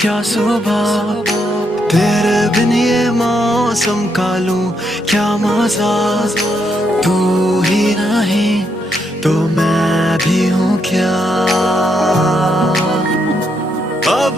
क्या सुबह, तेरे बिन ये मौसम का लूं क्या मजा। तू ही नहीं तो मैं